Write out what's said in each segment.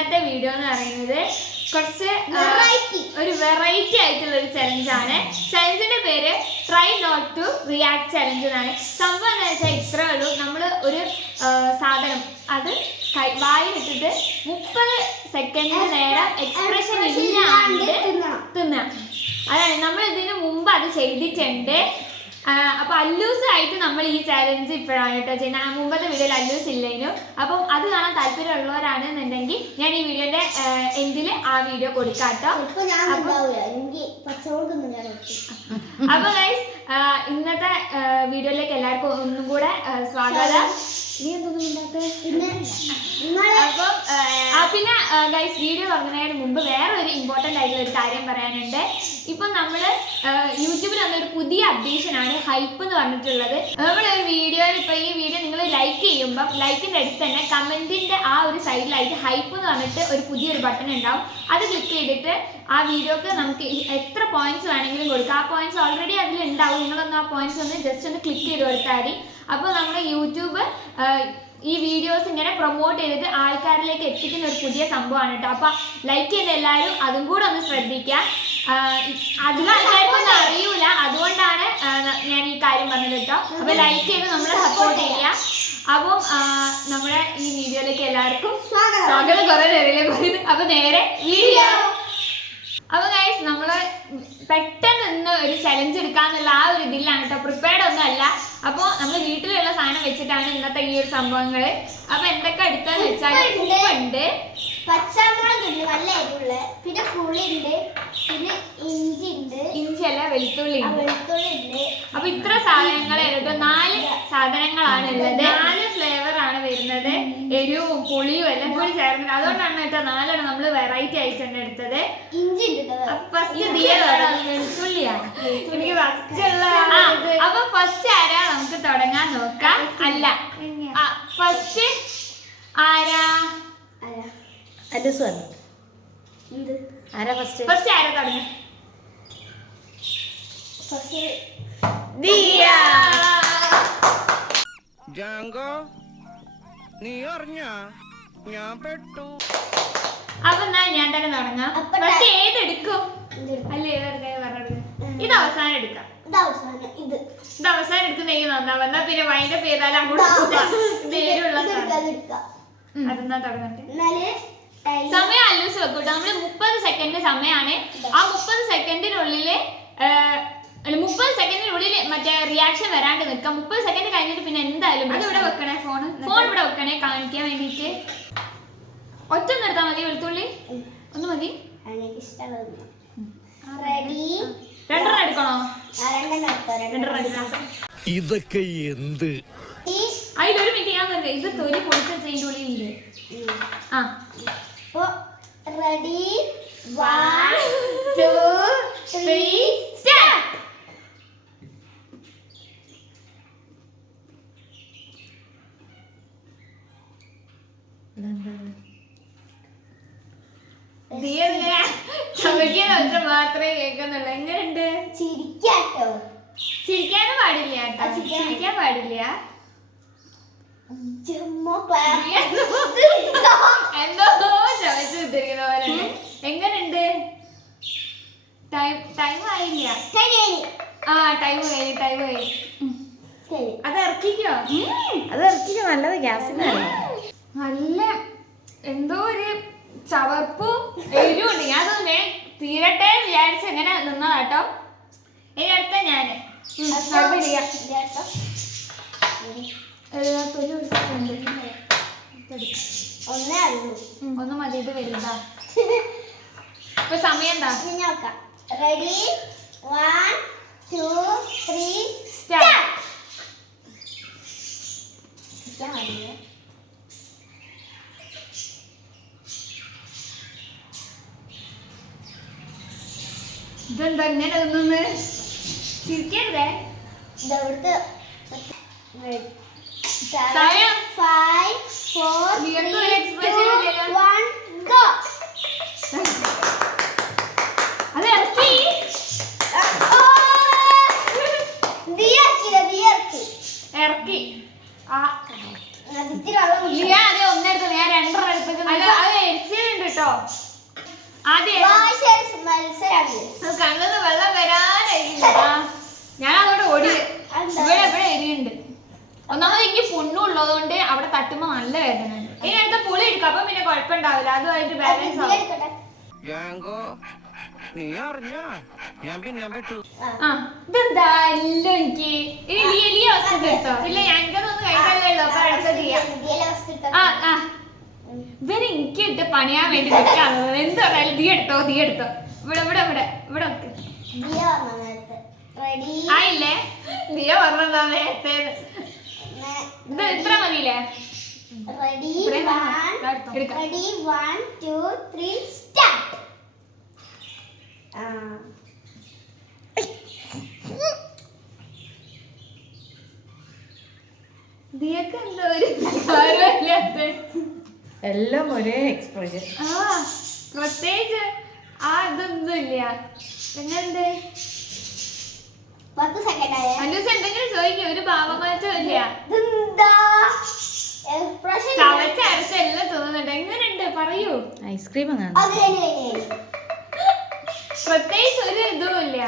ഇന്നത്തെ വീഡിയോ എന്ന് പറയുന്നത് കുറച്ച് ഒരു വെറൈറ്റി ആയിട്ടുള്ള ഒരു ചലഞ്ചാണ്. ചലഞ്ചിന്റെ പേര് try not to react challenge എന്നാണ്. സംഭവം എന്താ വെച്ചാൽ ഇത്രേ ഉള്ളൂ. നമ്മൾ ഒരു സാധനം അത് വായിലിട്ടിട്ട് 30 സെക്കൻഡിന് നേരം എക്സ്പ്രഷൻ ഇല്ലാണ്ട് തിന്നാം. അതാണ് നമ്മൾ ഇതിന് മുമ്പ് അത് ചെയ്തിട്ടുണ്ട്. അപ്പോൾ അല്ലൂസായിട്ട് നമ്മൾ ഈ ചാലഞ്ച് ഇപ്പോഴാണ് കേട്ടോ ചെയ്യുന്നത്. മുമ്പത്തെ വീഡിയോയിൽ അല്ലൂസ് ഇല്ലേനു. അപ്പം അത് കാണാൻ താല്പര്യമുള്ളവരാണെന്നുണ്ടെങ്കിൽ ഞാൻ ഈ വീഡിയോന്റെ എൻഡിൽ ആ വീഡിയോ കൊടുക്കാം കേട്ടോ. അപ്പൊ ഗൈസ് ഇന്നത്തെ വീഡിയോയിലേക്ക് എല്ലാവർക്കും ഒന്നും കൂടെ സ്വാഗതം. പിന്നെ ഗൈസ് വീഡിയോ തുടങ്ങുന്നതിന് മുമ്പ് വേറെ ഒരു ഇമ്പോർട്ടൻ്റ് ആയിട്ടുള്ള ഒരു കാര്യം പറയാനുണ്ട്. ഇപ്പം നമ്മൾ യൂട്യൂബിൽ വന്നൊരു പുതിയ അപ്ഡേഷനാണ് ഹൈപ്പ് എന്ന് പറഞ്ഞിട്ടുള്ളത്. നമ്മളൊരു വീഡിയോയിൽ ഇപ്പോൾ ഈ വീഡിയോ നിങ്ങൾ ലൈക്ക് ചെയ്യുമ്പം ലൈക്കിൻ്റെ അടുത്ത് തന്നെ കമൻറ്റിൻ്റെ ആ ഒരു സൈഡിലായിട്ട് ഹൈപ്പ് എന്ന് പറഞ്ഞിട്ട് ഒരു പുതിയൊരു ബട്ടൺ ഉണ്ടാവും. അത് ക്ലിക്ക് ചെയ്തിട്ട് ആ വീഡിയോക്ക് നമുക്ക് എത്ര പോയിന്റ്സ് വേണമെങ്കിലും കൊടുക്കാം. ആ പോയിന്റ്സ് ഓൾറെഡി അതിലുണ്ടാവും. നിങ്ങളൊന്ന് ആ പോയിന്റ്സ് ഒന്ന് ജസ്റ്റ് ഒന്ന് ക്ലിക്ക് ചെയ്ത് കൊടുത്താൽ മതി. അപ്പോൾ നമ്മുടെ യൂട്യൂബ് ഈ വീഡിയോസ് ഇങ്ങനെ പ്രൊമോട്ട് ചെയ്തിട്ട് ആൾക്കാരിലേക്ക് എത്തിക്കുന്ന ഒരു പുതിയ സംഭവമാണ് കേട്ടോ. അപ്പോൾ ലൈക്ക് ചെയ്ത എല്ലാവരും അതും കൂടെ ഒന്ന് ശ്രദ്ധിക്കുക. അധികം ആൾക്കാർക്കൊന്നും അറിയൂല, അതുകൊണ്ടാണ് ഞാൻ ഈ കാര്യം പറഞ്ഞത് കേട്ടോ. അപ്പോൾ ലൈക്ക് ചെയ്ത് നമ്മളെ സപ്പോർട്ട് ചെയ്യുക. അപ്പം നമ്മുടെ ഈ വീഡിയോയിലേക്ക് എല്ലാവർക്കും സ്വാഗതം. കുറേ നേരയിലേക്ക് പറയുന്നത്. അപ്പോൾ നേരെ വീഡിയോ. അപ്പോൾ ഗൈസ് നമ്മൾ പെട്ടെന്ന് ഇന്ന് ഒരു ചലഞ്ച് എടുക്കാന്നുള്ള ആ ഒരു ഇതിലാണ് കേട്ടോ. പ്രിപ്പയർഡ് ഒന്നും അല്ല. അപ്പോൾ നമ്മൾ വീട്ടിലുള്ള സാധനം വെച്ചിട്ടാണ് ഇന്നത്തെ ഈ ഒരു സംഭവങ്ങൾ. അപ്പോൾ എന്തൊക്കെ എടുക്കാന്ന് വെച്ചാൽ ഉപ്പുണ്ട്, പച്ചമുളകുണ്ട്, നല്ല എരിവുള്ള, പിന്നെ പുളിയുണ്ട്, പിന്നെ ഇഞ്ചിയല്ല വെളുത്തുള്ളി ഉണ്ട്. അപ്പൊ ഇത്ര സാധനങ്ങളെ കേട്ടോ. 4 സാധനങ്ങളാണ് ഉള്ളത്. 4 ഫ്ലേവർ ആണ് വരുന്നത്. എരിവും പുളിയും എല്ലാം കൂടി ചേർന്നത്. അതുകൊണ്ടാണ് കേട്ടോ 4 നമ്മൾ വെറൈറ്റി ആയിട്ടാണ് എടുത്തത്. ഫസ്റ്റ് വെളുത്തുള്ളിയാണ് എനിക്ക് ഫസ്റ്റ് ഉള്ള. അപ്പൊ ഫസ്റ്റ് ആരാ നമുക്ക് തുടങ്ങാൻ നോക്കാം. അല്ല ഫസ്റ്റ് ആരാ ഫസ്റ്റ് ആരാ തുടങ്ങ? അപ്പൊ എന്നാ ഞാൻ തന്നെ തുടങ്ങാം. പക്ഷെ ഏതെടുക്കും? അല്ല പറഞ്ഞത് ഇത് അവസാനം എടുക്കാം. ഇത് അവസാനം എടുക്കുന്ന നന്നാവും. എന്നാ പിന്നെ വൈൻഡപ്പ് ചെയ്താലും അതെന്നാ തുടങ്ങട്ടെ. സമയം അല്ലൂസ് വെക്കൂട്ടോ. നമ്മള് 30 സെക്കൻഡ് സമയമാണ്. ആ 30 സെക്കൻഡിനുള്ളില് 30 സെക്കൻഡിനുള്ളിൽ മറ്റേ റിയാക്ഷൻ വരാണ്ട് നിൽക്കാം. 30 സെക്കൻഡ് കഴിഞ്ഞിട്ട് പിന്നെ എന്തായാലും അത് ഇവിടെ വെക്കണേ. ഫോൺ ഇവിടെ വെക്കണേ കാണിക്കാൻ വേണ്ടിട്ട്. ഒറ്റ നിർത്താൻ മതി. വെളുത്തുള്ളി ഒന്ന് മതി. രണ്ടെണ്ണം എടുക്കണോ? ഇതൊക്കെ എന്ത്? അതിലൊരു മിനിറ്റ് ഞാൻ പറഞ്ഞത് ഇത് തൊലി പൊളിച്ച അതിൻ്റെ ഉള്ളിലുണ്ട്. Ready 1 2 3 start. മാത്രമേ കേൾക്കുന്നുള്ളൂ. എങ്ങനെയുണ്ട്? ചിരിക്കാനും പാടില്ല കേട്ടോ. ചിരിക്കാൻ പാടില്ല. എന്തോ ചവച്ചു കുത്തിരിക്കുന്ന പോലെ. എങ്ങനെയുണ്ട്? ടൈം ആയില്ല. ടൈം കഴിഞ്ഞു. അത് ഇറക്കിക്കോ. നല്ലത് ഗ്യാസിനാണ്. നല്ല എന്തോ ഒരു ചവർപ്പും എരിവുണ്ട്. ഞാൻ തോന്നുന്നേ തീരട്ടെ വിചാരിച്ച് എങ്ങനെ നിന്നതാട്ടോ. ഇനി അടുത്ത ഞാന് ഒന്ന് മതി. ഇത് വലുതാ. ഇപ്പൊ സമയം എന്താ? Ready 1 2 3 start. ഇതെന്താ ഇങ്ങനെ ഒന്നും ചിരിക്കരുതേ. സമയം 5 4 3 2 1 ഗോ. അത് ഇറക്കി. ഇറക്കി. ഇത്തിരി വെള്ളം ഞാൻ അതെ ഒന്നെടുത്ത് ഞാൻ 2 എടുത്തേക്ക്. അത് എരിച്ചിട്ടുണ്ട്. ആദ്യം കണ്ണിന്ന് വെള്ളം വരാനായില്ല. ഞാൻ അതോടെ ഓടി. ഇവിടെ എരിയുണ്ട്. ഒന്നാമത് എനിക്ക് പുണ്ണുള്ളതുകൊണ്ട് അവിടെ തട്ടുമ്പോ നല്ല വേദന ഉണ്ട്. ഇനി അടുത്ത പുളി എടുക്കും, അപ്പൊ പിന്നെ കുഴപ്പമുണ്ടാവില്ല. അതുമായിട്ട് ബാലൻസ് ആവും. ഇതെന്താ എല്ലാം എനിക്ക് ഇനി അവസ്ഥ എടുത്തോ? ഇല്ല ഞങ്ങൾക്കൊന്നും കഴിക്കാനല്ലോ. അപ്പൊ അടുത്ത ചെയ്യാം. ഇവര് എനിക്ക് ഇട്ട് പണിയാൻ വേണ്ടി നിൽക്കാണ്. എന്ത് പറഞ്ഞാലും തീ എടുത്തോ. ഇവിടെ ഇവിടെ ഇവിടെ ഇവിടെ ആയില്ലേ? ദിയ പറഞ്ഞതാ നേരത്തെ. ഇത് ഇത്ര മതിയില്ലേ? ദിയക്ക് എന്താ ഒരു കാര്യമില്ലാത്ത എല്ലാം ഒരേ എക്സ്പ്രഷൻ. പ്രത്യേകിച്ച് ഇതൊന്നും ഇല്ല. എങ്ങനെയുണ്ട്? 10 സെക്കൻഡ് ആയ എന്തെങ്കിലും ചോദിക്കും. ഒരു ഭാവമാറ്റം ഇല്ല. എക്സ്പ്രഷൻ ചവച്ചരച്ച എല്ലാം തോന്നുന്നുണ്ട്. എങ്ങനെയുണ്ട് പറയൂ. ഐസ്ക്രീം പ്രത്യേകിച്ച് ഒരു ഇതും ഇല്ല.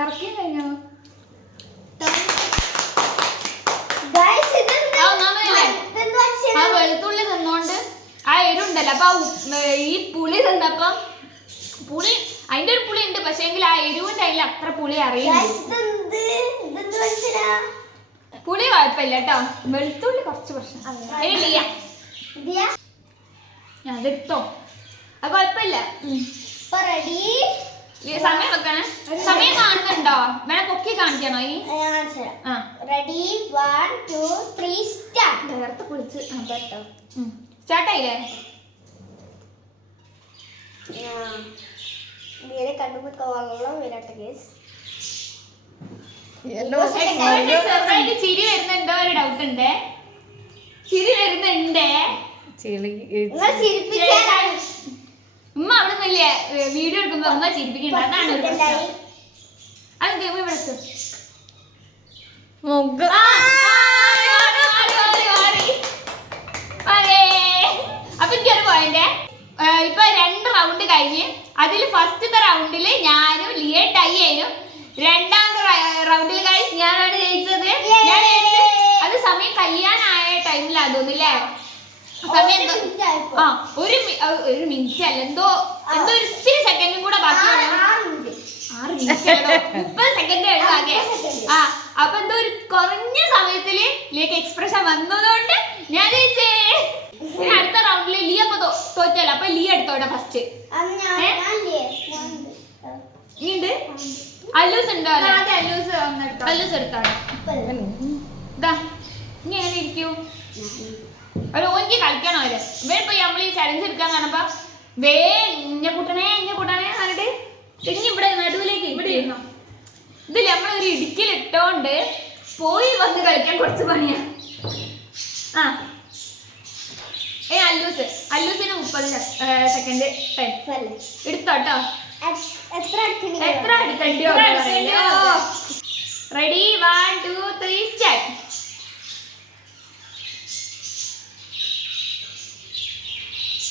ഇറക്കി കഴിഞ്ഞോ? ആ വെളുത്തുള്ളി തിന്നോണ്ട് ആ എരുണ്ടല്ലോ. അപ്പൊ ഈ പുളി തിന്നപ്പം അതിന്റെ ഒരു പുളി ഉണ്ട്. പക്ഷെ എങ്കിൽ ആ എരിവിന്റെ അതിൽ അത്ര പുളി അറിയില്ല. പുളി കുഴപ്പമില്ല കേട്ടോ. വെളുത്തുള്ളി കുറച്ച് പ്രശ്നം. അതെടുത്തോ. അത് കുഴപ്പമില്ല. സമയം വെക്കണേ. സമയം കാണുന്നുണ്ടോ? വേണേ പൊക്കി കാണിക്കണോ? ഈ റെഡി 1 2 3 സ്റ്റാർട്ട്. നേരത്തെ കുളിച്ച് സ്റ്റാർട്ടായില്ലേ? കണ്ടുപിടിക്കാൻ വെള്ളം വരാത്ത കേസ്. ചെറുതായിട്ട് ചിരി വരുന്നുണ്ടോ? ഒരു ഡൗട്ട് ഉണ്ട്. ചിരി വരുന്നുണ്ട്. ഉമ്മ അവിടെ നിന്നില്ലേ വീഡിയോ എടുക്കുമ്പോ ഉമ്മ ചിരിപ്പിക്കണ്ട. അതാണ് ഒരു പ്രശ്നം. അത് ഗെയിം വിളിച്ചു. അപ്പൊ എനിക്കൊരു പോയിന്റ്. ഇപ്പൊ 2 റൗണ്ട് കഴിഞ്ഞ് അതിൽ ഫസ്റ്റത്തെ റൗണ്ടില് ഞാനും ലിയ ടൈ ആയിരുന്നു. രണ്ടാമത്തെ റൗണ്ടിൽ കഴിച്ച് ഞാനാണ് ജയിച്ചത്. അത് സമയം കഴിയാനായ ടൈമിലാ തോന്നില്ലേ? സമയം ഒരു മിനിറ്റ് അല്ല എന്തോ ഒരു ഇത്തിരി സെക്കൻഡും കൂടെ ബാക്കിയാണ്. 6 മിനിറ്റ് 30 സെക്കൻഡ് ആകെ. അപ്പൊ എന്തോ ഒരു കുറഞ്ഞ സമയത്തില് ലിയക്ക് എക്സ്പ്രഷൻ വന്നതുകൊണ്ട് ഞാൻ ജയിച്ചേ. അടുത്ത റൗണ്ടില് ലിയ അപ്പൊ തോറ്റല്ലോ. അപ്പൊ ലിയ എടുത്തോടെ ഫസ്റ്റ്. ഇണ്ട് അല്ലൂസ് ഉണ്ടോ? അല്ലൂസ് എടുത്തോടെ. ഇനി എങ്ങനെ ഇരിക്കൂ? ഒരു ഓഞ്ചി കളിക്കണോ? ഇവരിപ്പോ നമ്മൾ ഈ ചലഞ്ച് എടുക്കാന്ന് പറഞ്ഞപ്പോ ഇഞ്ഞ കൂട്ടണേ പറഞ്ഞിട്ട് ഇനി ഇവിടെ നടുവിലേക്ക് ഇവിടെ ഇരുന്നോ. ഇതിൽ നമ്മളൊരു ഇടുക്കിലിട്ടോണ്ട് പോയി വന്ന് കളിക്കാൻ കുറച്ച് പണിയാ. അല്ലൂസിന് 30 സെക്കൻഡ് ടൈം എടുത്തോട്ടോ. എത്ര എടുക്കണ്ടോ? Ready 1 2 3 start.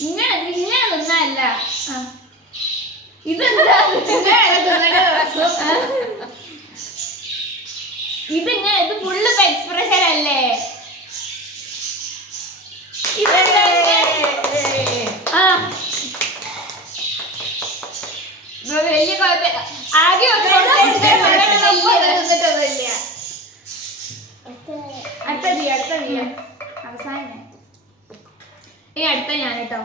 ഇങ്ങനെ നിന്നല്ല. ഇതെന്താ ഇതിങ്ങനെ ഇത് ഫുള്ള് എക്സ്പ്രഷൻ അല്ലേ? വലിയ കുഴപ്പമില്ല. ആകെ അടുത്ത അവസാനം ഈ അടുത്ത ഞാൻ കേട്ടോ.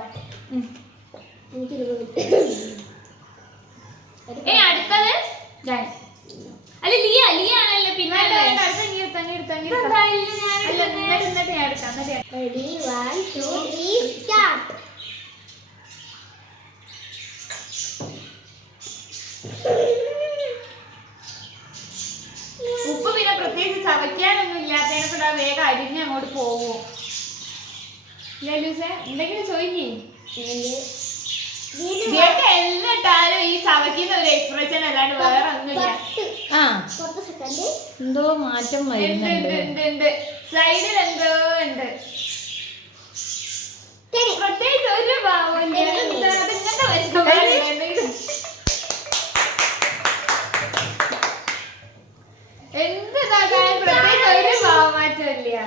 ഇനി അടുത്തത് ഞാൻ അല്ല ലിയ ആണല്ലേ. പിന്നെ ഉപ്പ് പിന്നെ പ്രത്യേകിച്ച് ചവയ്ക്കാനൊന്നും ഇല്ലാത്തതിനെ വേഗം അരിഞ്ഞ് അങ്ങോട്ട് പോവോ? എന്തെങ്കിലും ചോദിക്കേ. എല്ലാം ഇട്ടാലും ഈ ചവയ്ക്കുന്ന ഒരു എക്സ്പ്രഷൻ അല്ലാണ്ട് വേറെ ഒന്നുമില്ല. എന്തോ മാറ്റം വരുന്നുണ്ട്. സൈഡിൽ എന്തോ ഉണ്ട്. എന്ത് പ്രത്യേകിച്ച് ഒരു ഭാവമാറ്റമില്ല.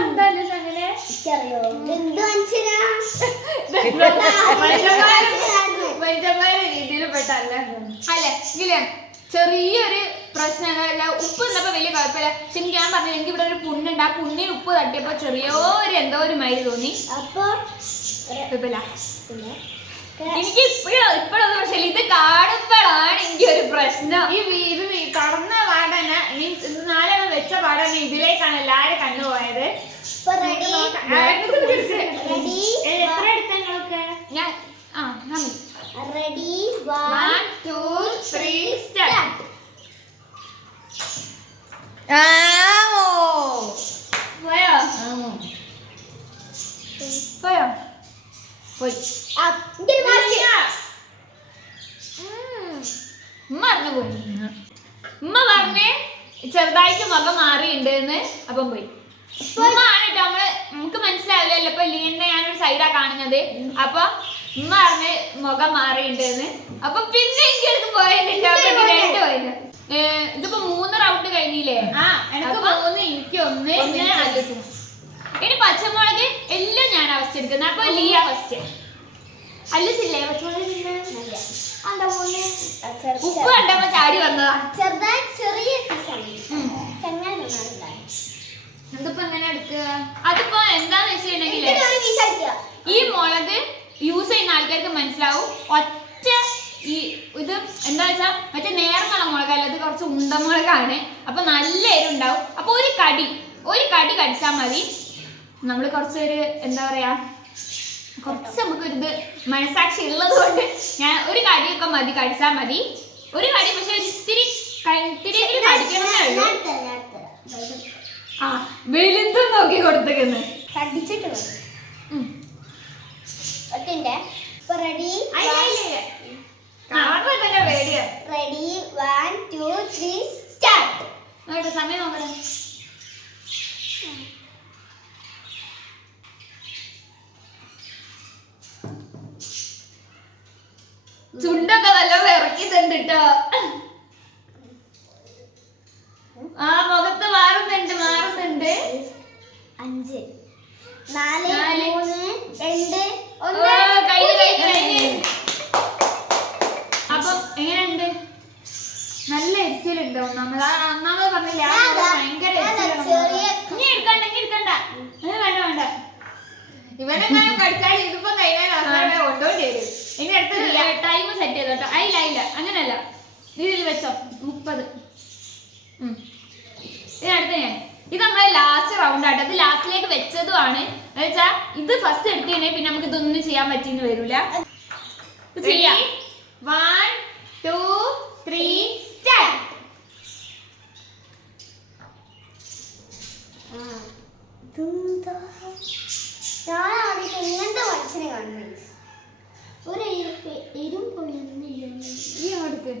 എന്തായാലും അങ്ങനെ എനിക്കറിയോ എന്ത് മനുഷ്യനാ മനുഷ്യന്മാരെ രീതിയിൽ പെട്ടല്ല അല്ലെ ഇതില് ചെറിയൊരു പ്രശ്നമല്ല. ഉപ്പ് ഇന്നപ്പോ വലിയ കുഴപ്പമില്ല. പക്ഷെ ഞാൻ പറഞ്ഞു എനിക്ക് ഇവിടെ ഒരു പുണ്ണുണ്ട്. ആ പുണ്ണിന് ഉപ്പ് തട്ടിയപ്പോ ചെറിയൊരു എന്തോ ഒരു മൈൽ തോന്നി. അപ്പൊ കുഴപ്പമില്ല. എനിക്ക് ഇപ്പോഴൊന്നും പ്രശ്നമില്ല. ഇത് കാണുമ്പോഴാണ് എനിക്കൊരു പ്രശ്നം. ഇത് കടന്ന പാടന്നെ മീൻസ് ഇത് നാലെണ്ണം വെച്ച പാടന്നെ ഇതിലേക്കാണ് എല്ലാരും കണ്ടുപോയത്. എത്ര എടുത്തങ്ങളൊക്കെ ഞാൻ റെഡി 1 2 3 സ്റ്റാർട്ട്. പോയോ പോയോ പോയി. ഉമ്മ പറഞ്ഞു പോയി. ഉമ്മ പറഞ്ഞേ ചെറുതായിട്ട് മുഖം മാറിയിട്ടുണ്ട് എന്ന്. അപ്പം പോയി. ഉമ്മ ആണ് കേട്ടോ. നമുക്ക് മനസ്സിലാവില്ലല്ലോ. ഇപ്പൊ ലീന്റെ ഞാനൊരു സൈഡാ കാണുന്നത്. അപ്പൊ ഉമ്മ പറഞ്ഞ് മുഖം മാറിയിട്ടുണ്ട് എന്ന്. അപ്പൊ പിന്നെ എനിക്ക് പോയിട്ടോ. പോയത് ഇതിപ്പോ 3 റൗണ്ട് കഴിഞ്ഞില്ലേ? എനിക്ക് 3 എനിക്ക് 1. ഇനി പച്ചമുളക് എല്ലാം ഞാൻ അവസ്ഥ എടുക്കുന്നത്. അപ്പൊ ലിയ ഫസ്റ്റ്. അല്ലസില്ലേ പച്ചമുളക് ഉപ്പ് കണ്ടപ്പോ ചാടി വന്നതാ. ചെറുതായി ചെറിയ ഇതിപ്പോ എങ്ങനെ എടുക്കുക? അതിപ്പോ എന്താന്ന് വെച്ചിട്ടുണ്ടെങ്കില് ഈ മുളക് യൂസ് ചെയ്യുന്ന ആൾക്കാർക്ക് മനസ്സിലാവും. ഒറ്റ ഈ ഇത് എന്താ വെച്ചാ മറ്റേ നേർന്നുള്ള മുളകല്ല, ഇത് കുറച്ച് ഉണ്ടമുളകാണ്. അപ്പൊ നല്ല എരിവുണ്ടാവും. അപ്പൊ ഒരു കടി കടിച്ചാൽ മതി. നമ്മൾ കുറച്ചൊരു എന്താ പറയാ കുറച്ച് നമുക്കൊരിത് മനസാക്ഷി ഉള്ളത് കൊണ്ട് ഞാൻ ഒരു കടിയൊക്കെ മതി, കടിച്ചാൽ മതി. ഒരു കടി പക്ഷെ ഇത്തിരി കടിക്കണമെന്നേ ഉള്ളൂ. ആ വെളുത്തും നോക്കി കൊടുത്തേക്കുന്നു. കടിച്ചിട്ട് റെഡി കാണുമ്പോ തന്നെ പേടിയാ. Ready 1 2 3 start. സമയം നോക്കണം. ചുണ്ടൊക്കെ നല്ല വിറക്കിട്ടുണ്ട് കേട്ടോ. ആ മുഖത്ത് മാറുന്നുണ്ട്. 5 4 3 2 1. അപ്പൊ എങ്ങനെയുണ്ട്? നല്ല എരിച്ചിലുണ്ടോ? ഒന്നാമത് പറഞ്ഞില്ല ഭയങ്കര ഇനി എടുക്കണ്ട. വേണ്ട ഇവനെങ്ങനെ പഠിച്ചാൽ ഇതിപ്പോ കഴിഞ്ഞാൽ അവസാനം കൊണ്ടുപോയി വരും. ഇനി അടുത്ത ടൈം സെറ്റ് ചെയ്തോ കേട്ടോ. അയില്ല അങ്ങനല്ല. ഇതിൽ വെച്ചോ 30. ഇനി അടുത്ത ഇത് നമ്മളെ ലാസ്റ്റ് റൗണ്ട് ആട്ടോ. ഇത് ലാസ്റ്റിലേക്ക് വെച്ചതുമാണ്. എന്നുവെച്ചാ ഇത് ഫസ്റ്റ് എടുത്തു കഴിഞ്ഞാൽ പിന്നെ നമുക്ക് ഇതൊന്നും ചെയ്യാൻ പറ്റിയെന്ന് വരൂല. ചെയ്യാം. 1 2 3 സ്റ്റാർട്ട്. ഇങ്ങനത്തെ മനുഷ്യനെ കാണുന്നു. ഒരു എരും പൊളിയൊന്നും ഈ അങ്ങോട്ട്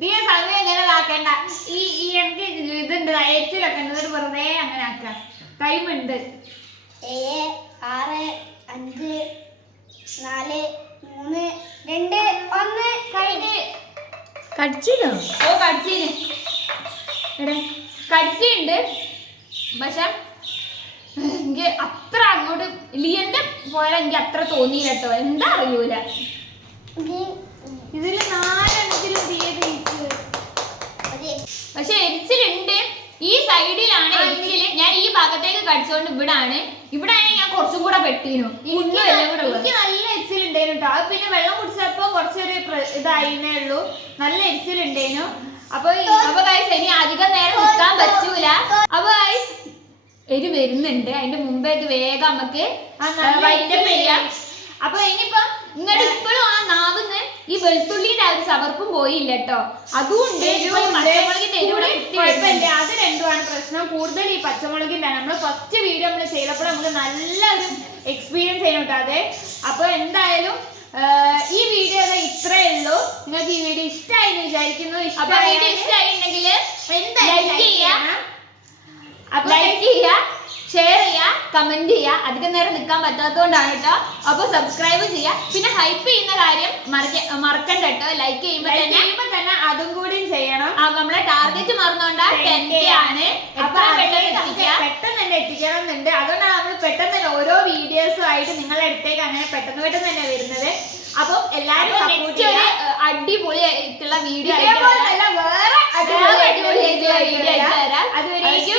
നീ സമയം എങ്ങനെ ആക്കണ്ട. ഈ എനിക്ക് ഇതുണ്ട് എച്ചിലൊക്കെ ഉണ്ട്. വെറുതെ അങ്ങനെ ആക്കാം. ടൈം ഉണ്ട്. 7 6 5 4 3 2 1 കഴിഞ്ഞ്. കടിച്ചില്ലോ? ഓ കടിച്ചീന് കടിച്ചുണ്ട്. പക്ഷെ എനിക്ക് അത്ര അങ്ങോട്ട് ലിയന്റെ പോലെ എനിക്ക് അത്ര തോന്നിയില്ല കേട്ടോ. എന്താ അറിയൂല. ഇതില് 4 എണ്ണത്തിലും പക്ഷെ എരിച്ചിലുണ്ട്. ഈ സൈഡിലാണ് എരിച്ചില്. ഞാൻ ഈ ഭാഗത്തേക്ക് കടിച്ചോണ്ട് ഇവിടാണ് ഞാൻ കുറച്ചും കൂടെ പെട്ടീനു. എനിക്ക് നല്ല എരിച്ചിലുണ്ടേനു കേട്ടോ. അത് പിന്നെ വെള്ളം കുടിച്ചപ്പോ കുറച്ചൊരു ഇതായിന്നേ ഉള്ളൂ. നല്ല എരിച്ചിലുണ്ടേനു. അപ്പൊ ഗൈസ് ഇനി അധികം നേരം നിൽക്കാൻ പറ്റൂല. അപ്പൊ ഗൈസ് എരി വരുന്നുണ്ട്. അതിന്റെ മുമ്പേ ഇത് വേഗം നമുക്ക് വൈൻഡപ്പ് ചെയ്യാം. അപ്പൊ ഇനിയിപ്പോ ഇങ്ങോട്ട് ഇപ്പോഴും ആ നാവിന്ന് ഈ വെളുത്തുള്ളിന്റെ ആ ഒരു ചവർപ്പും പോയില്ല കേട്ടോ. അതുകൊണ്ട് പച്ചമുളകിന്റെ എരിവിടെ കുഴപ്പമില്ല. അത് രണ്ടുമാണ് പ്രശ്നം. കൂടുതൽ ഈ പച്ചമുളകിന്റെ നമ്മൾ ഫസ്റ്റ് വീഡിയോ നമ്മൾ ചെയ്തപ്പോൾ നമുക്ക് നല്ലൊരു എക്സ്പീരിയൻസ് ചെയ്യണം അതെ. അപ്പൊ എന്തായാലും ഈ വീഡിയോ ഇത്രേ ഉള്ളൂ. നിങ്ങൾക്ക് ഈ വീഡിയോ ഇഷ്ടമായി എന്ന് വിചാരിക്കുന്നു. വീഡിയോ ഇഷ്ടമായിട്ടുണ്ടെങ്കിൽ ലൈക്ക് ചെയ്യുക, ഷെയർ ചെയ്യുക, കമന്റ് ചെയ്യുക. അധികം നേരം നിൽക്കാൻ പറ്റാത്തതുകൊണ്ടാണ് കേട്ടോ. അപ്പോൾ സബ്സ്ക്രൈബ് ചെയ്യുക. പിന്നെ ഹൈപ്പ് ചെയ്യുന്ന കാര്യം മറക്കണ്ട കേട്ടോ. ലൈക്ക് ചെയ്യുമ്പോൾ തന്നെ അതും കൂടി ചെയ്യണം. നമ്മളെ ടാർഗറ്റ് മറന്നോണ്ടാ 10K ആണ്. പെട്ടെന്ന് തന്നെ എത്തിക്കണം എന്നുണ്ട്. അതുകൊണ്ടാണ് നമ്മൾ പെട്ടെന്ന് തന്നെ ഓരോ വീഡിയോസും ആയിട്ട് നിങ്ങളുടെ അടുത്തേക്ക് അങ്ങനെ പെട്ടെന്ന് തന്നെ വരുന്നത്. അപ്പം എല്ലാരും നെക്സ്റ്റ് ഒരു അടിപൊളിയായിട്ടുള്ള വീഡിയോ വേറെ അടിപൊളിയായിട്ടുള്ള വീഡിയോ ആയിട്ട് വരാം. അതുവരേക്കും